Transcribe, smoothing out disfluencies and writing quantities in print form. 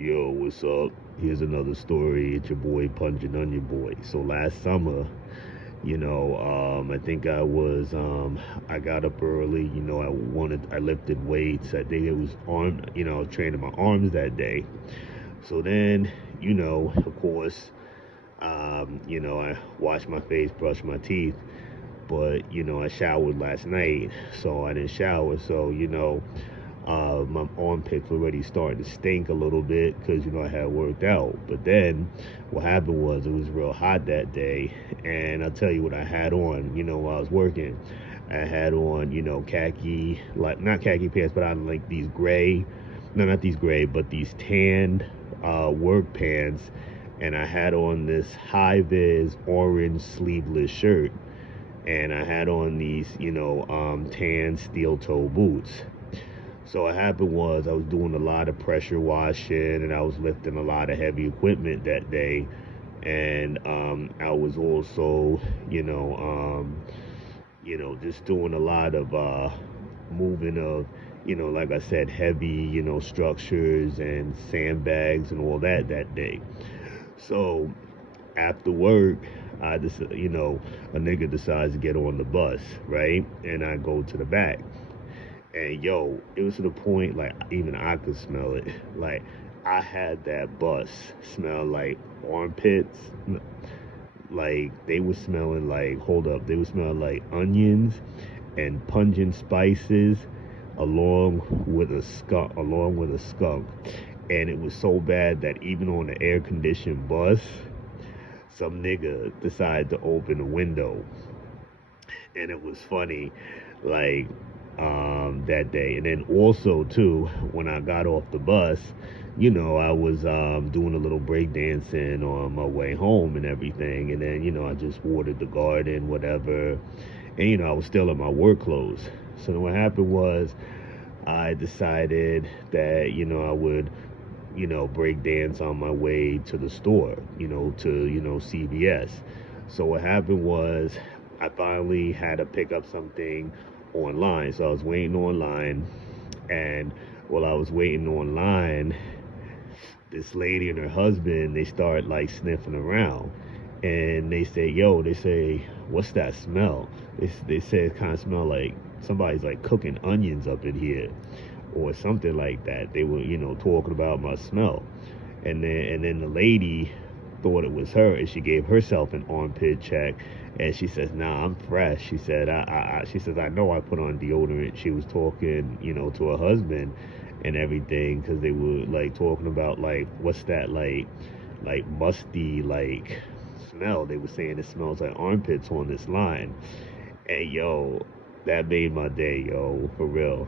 Yo, what's up? Here's another story. It's your boy Pungent on your boy. So last summer, I think I got up early. I lifted weights. I think it was I was training my arms that day. So then, of course, I washed my face, brushed my teeth, but I showered last night, so I didn't shower. So my armpits were already starting to stink a little bit because I had worked out. But then what happened was it was real hot that day, and I'll tell you what I had on. While I was working, I had on khaki, like not khaki pants, but I had like these gray, no, not these gray, but these tanned work pants, and I had on this high vis orange sleeveless shirt, and I had on these tan steel toe boots. So what happened was I was doing a lot of pressure washing, and I was lifting a lot of heavy equipment that day, and I was also, just doing a lot of moving of, like I said, heavy, structures and sandbags and all that day. So after work, I just, a nigga decides to get on the bus, right? And I go to the back. And yo, it was to the point like even I could smell it. Like I had that bus smell like armpits. Like they were smelling like they were smelling like onions and pungent spices along with a skunk. And it was so bad that even on the air conditioned bus, some nigga decided to open the window. And it was funny, like that day. And then also too, when I got off the bus, I was doing a little break dancing on my way home and everything. And then I just watered the garden, whatever. And I was still in my work clothes. So then what happened was I decided that I would break dance on my way to the store, to CVS. So what happened was I finally had to pick up something online. So I was waiting online, and while I was waiting online, this lady and her husband, they start like sniffing around, and they say, what's that smell? They say it kind of smell like somebody's like cooking onions up in here or something like that. They were talking about my smell, and then the lady thought it was her, and she gave herself an armpit check, and she says, nah, I'm fresh. She said, she says, I know I put on deodorant. She was talking to her husband and everything, because they were like talking about like what's that like musty like smell. They were saying it smells like armpits on this line. And yo, that made my day, yo, for real.